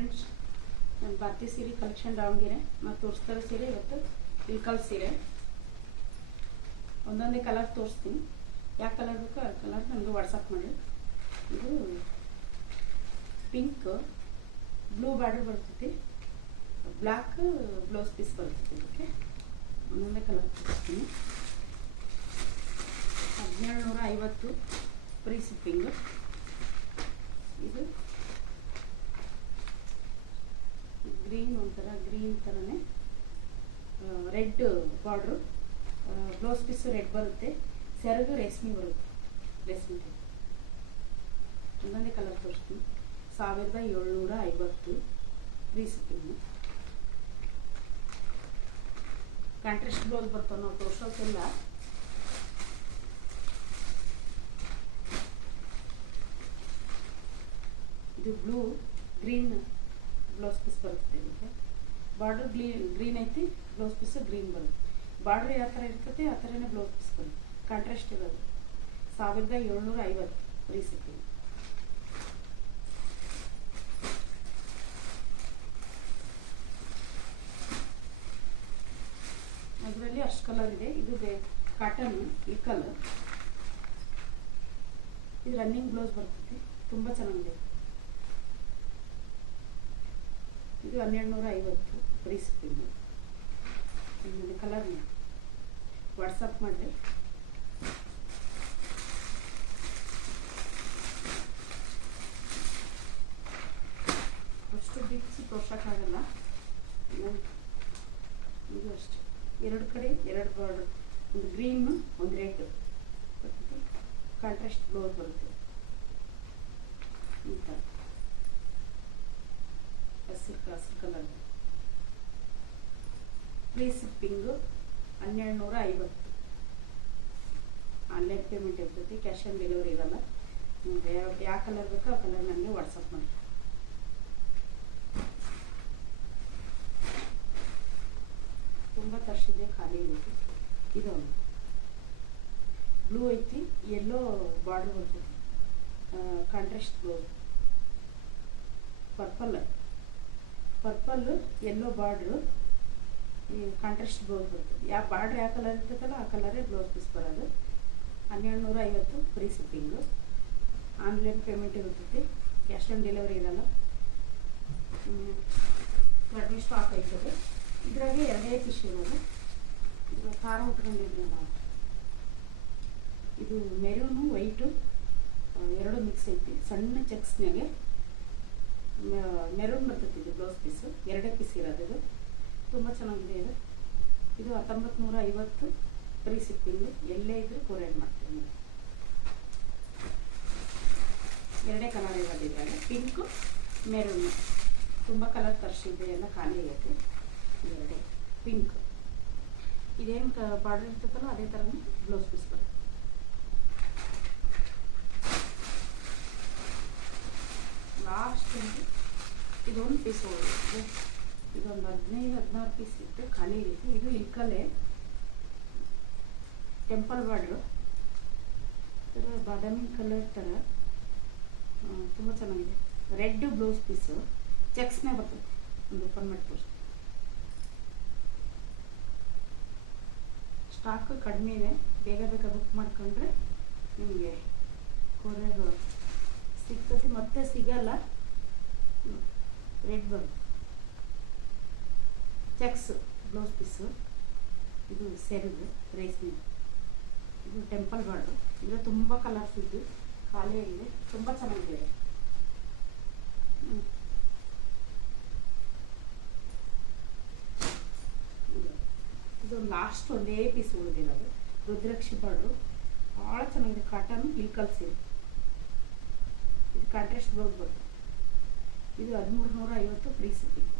Friends, ನಾನು ಭಾರತಿ ಸೀರೆ collection Davanagere ಮತ್ತು ತೋರಿಸ್ತಾರೆ ಸೀರೆ. ಇವತ್ತು ಇಲ್ಕಲ್ ಸೀರೆ ಒಂದೊಂದೇ ಕಲರ್ ತೋರಿಸ್ತೀನಿ. ಯಾವ ಕಲರ್ ಬೇಕೋ ಆ ಕಲರ್ ನನಗೆ ವಾಟ್ಸಪ್ ಮಾಡಿ. ಇದು ಪಿಂಕ್ ಬ್ಲೂ ಬಾರ್ಡರ್ ಬರ್ತೈತಿ, ಬ್ಲ್ಯಾಕ್ ಬ್ಲೌಸ್ ಪೀಸ್ ಬರ್ತೈತಿ. ಇದಕ್ಕೆ ಒಂದೊಂದೇ ಕಲರ್ ತೋರಿಸ್ತೀನಿ. 1750 ಫ್ರೀ ಶಿಪ್ಪಿಂಗ್. ಇದು ಗ್ರೀನ್, ಒಂಥರ ಗ್ರೀನ್ ಥರನೇ red border, blouse piece red ಬರುತ್ತೆ, ಸೆರಗು ರೇಷ್ಮೆ ಬರುತ್ತೆ. ರೇಷ್ಮೆ ಒಂದೊಂದೇ ಕಲರ್ ತೋರಿಸ್ತೀನಿ. 1750 ಫ್ರೀ ಶಿಪ್ಪಿಂಗು. ಕಾಂಟ್ರಾಸ್ಟ್ ಬ್ಲೌಸ್ ಬರ್ತಾವೆ, ನಾವು ತೋರಿಸೋಕ್ಕೆಲ್ಲ. ಇದು ಬ್ಲೂ ಗ್ರೀನ್ ಬ್ಲೌಸ್ ಪೀಸ್ ಬರುತ್ತೆ. ಇದಕ್ಕೆ ಬಾರ್ಡರ್ ಗ್ರೀನ್ ಐತಿ, ಬ್ಲೌಸ್ ಪೀಸ್ ಗ್ರೀನ್ ಬರುತ್ತೆ. ಬಾರ್ಡರ್ ಯಾವ ಥರ ಇರ್ತೈತೆ ಆ ಥರನೇ ಬ್ಲೌಸ್ ಪೀಸ್ ಬರುತ್ತೆ. ಕಾಂಟ್ರಾಸ್ಟ್ ಇರೋದು. 1750 ಫ್ರೀ ಶಿಪ್ಪಿಂಗ್. ಅದರಲ್ಲಿ ಅಷ್ಟು ಕಲರ್ ಇದೆ. ಇದು ಕಾಟನ್ ಇಲ್ಕಲ್. ಇದು ರನ್ನಿಂಗ್ ಬ್ಲೌಸ್ ಬರ್ತೈತಿ, ತುಂಬ ಚೆನ್ನಾಗಿದೆ. ಇದು 1250 ಫ್ರೀ ಶಿಪ್ಪಿಂಗು. ಇನ್ನೊಂದು ಕಲರ್ನ ವಾಟ್ಸಪ್ ಮಾಡಿರಿ. ಅಷ್ಟು ಬಿಚ್ಚಿ ತೋರ್ಸೋಕ್ಕಾಗಲ್ಲ. ಇದು ಅಷ್ಟೇ, ಎರಡು ಕಡೆ ಎರಡು ಬಾರ್ಡರ್, ಒಂದು ಗ್ರೀನು ಒಂದು ರೆಡ್ ಬರ್ತೈತಿ. ಕಾಂಟ್ರಾಸ್ಟ್ ಬ್ಲೌಸ್ ಬರುತ್ತೆ ಈ ಥರ ಹಸಿರು colour. Free shipping 1250. Online payment ಇರ್ತೈತಿ, ಕ್ಯಾಶ್ ಆನ್ ಡೆಲಿವರಿ ಇರಲ್ಲ. ಯಾವ ಕಲರ್ ಬೇಕೋ ಆ ಕಲರ್ ನನಗೆ ವಾಟ್ಸಪ್ ಮಾಡಿ. ತುಂಬ ತರಿಸಿದೆ, ಖಾಲಿ ಐತಿ. ಇದೊಂದು ಬ್ಲೂ ಐತಿ, ಯೆಲ್ಲೋ ಬಾರ್ಡರ್ ಬರ್ತೈತಿ. Contrast blouse. Purple yellow border, ಈ ಕಾಂಟ್ರಾಸ್ಟ್ ಬ್ಲೌಸ್ ಬರ್ತದೆ. ಯಾವ ಬಾರ್ಡ್ರ್ ಯಾವ ಕಲರ್ ಇರ್ತೈತಲ್ಲ ಆ ಕಲರೇ ಬ್ಲೌಸ್ ಪೀಸ್ ಬರೋದು. 1250 ಫ್ರೀ ಶಿಪ್ಪಿಂಗು. ಆನ್ಲೈನ್ ಪೇಮೆಂಟ್ ಇರ್ತೈತಿ, ಕ್ಯಾಶ್ ಆನ್ ಡೆಲಿವರಿ ಇರಲ್ಲ. ಕಡಿಮೆ ಸ್ಟಾಕ್ ಐತದೆ. ಇದ್ರಾಗೆ ಎರಡೇ ಪೀಸ್ ಇರೋದು. ಇದು ಖಾರ ಉಟ್ಕೊಂಡಿದ್ವಿ ನಾವು. ಇದು ಮೆರೂನು ವೈಟು ಎರಡು ಮಿಕ್ಸ್ ಐತಿ. ಸಣ್ಣ ಚೆಕ್ಸ್ನಾಗೆ ಮೆರೂನ್ ಬರ್ತೈತಿ. ಇದು ಬ್ಲೌಸ್ ಪೀಸು ಎರಡೇ ಪೀಸ್ ಇರೋದು. ಇದು ತುಂಬ ಚೆನ್ನಾಗಿದೆ. ಇದು 1950 ಫ್ರೀ ಶಿಪ್ಪಿಂಗು. ಎಲ್ಲೇ ಇದ್ರೂ ಕೊರಿಯರ್ ಮಾಡ್ತೀನಿ. ಎರಡೇ ಕಲರ್ ಇರೋದು ಇದ್ರಾಗೆ, ಪಿಂಕು ಮೆರೂನು. ತುಂಬ ಕಲರ್ ತರಿಸಿದ್ದೆ, ಎಲ್ಲ ಖಾಲಿ ಆಗೈತೆ. ಎರಡೇ ಪಿಂಕ್. ಇದೇನು ಬಾರ್ಡರ್ ಇರ್ತೈತಲ್ಲ ಅದೇ ಥರನೇ ಬ್ಲೌಸ್ ಪೀಸ್ ಬರುತ್ತೆ. ಲಾಸ್ಟ್ ಇದೊಂದು ಪೀಸ್ ಹೋಗಿದೆ. ಇದೊಂದು 15-16 ಪೀಸ್ ಇತ್ತು, ಖಾಲಿ ಇರುತ್ತೆ. ಇದು ಇಲ್ಕಲ್ಲೇ ಟೆಂಪಲ್ ಬಾರ್ಡ್ರು, ಥರ ಬಾದಾಮಿ ಕಲರ್ ಥರ ತುಂಬ ಚೆನ್ನಾಗಿದೆ. ರೆಡ್ ಬ್ಲೌಸ್ ಪೀಸು ಚೆಕ್ಸ್ನೇ ಬರ್ತದೆ. ಒಂದು ಓಪನ್ ಮಾಡಿ ತೋರಿಸ್ತೀನಿ. ಸ್ಟಾಕ್ ಕಡಿಮೆ ಇದೆ, ಬೇಗ ಬೇಗ ಬುಕ್ ಮಾಡ್ಕೊಂಡ್ರೆ ನಿಮಗೆ ಕೊರಿಯರ್ ಸಿಗ್ತತಿ. ಮತ್ತೆ ಸಿಗಲ್ಲ. ರೆಡ್ ಬರುತ್ತೆ, ಚೆಕ್ಸ್ ಬ್ಲೌಸ್ ಪೀಸು. ಇದು ಸೆರಗು ರೇಷ್ಮೆ. ಇದು ಟೆಂಪಲ್ ಬಾರ್ಡ್ರು. ಇದು ತುಂಬ ಕಲರ್ಸ್ ಇದ್ದು ಖಾಲಿ ಆಗಿದೆ, ತುಂಬ ಚೆನ್ನಾಗಿದೆ. ಇದು ಲಾಸ್ಟ್ ಒಂದೇ ಪೀಸ್ ಉಳಿದಿರೋದು. ರುದ್ರಾಕ್ಷಿ ಬಾರ್ಡ್ರು ಭಾಳ ಚೆನ್ನಾಗಿದೆ. ಕಾಟನ್ ಇಲ್ಕಲ್ ಸೀರೆ. ಇದು ಕಾಂಟ್ರಾಸ್ಟ್ ಬ್ಲೌಸ್ ಬರುತ್ತೆ. ಇದು 1350 ಫ್ರೀ ಶಿಪ್ಪಿಂಗ್.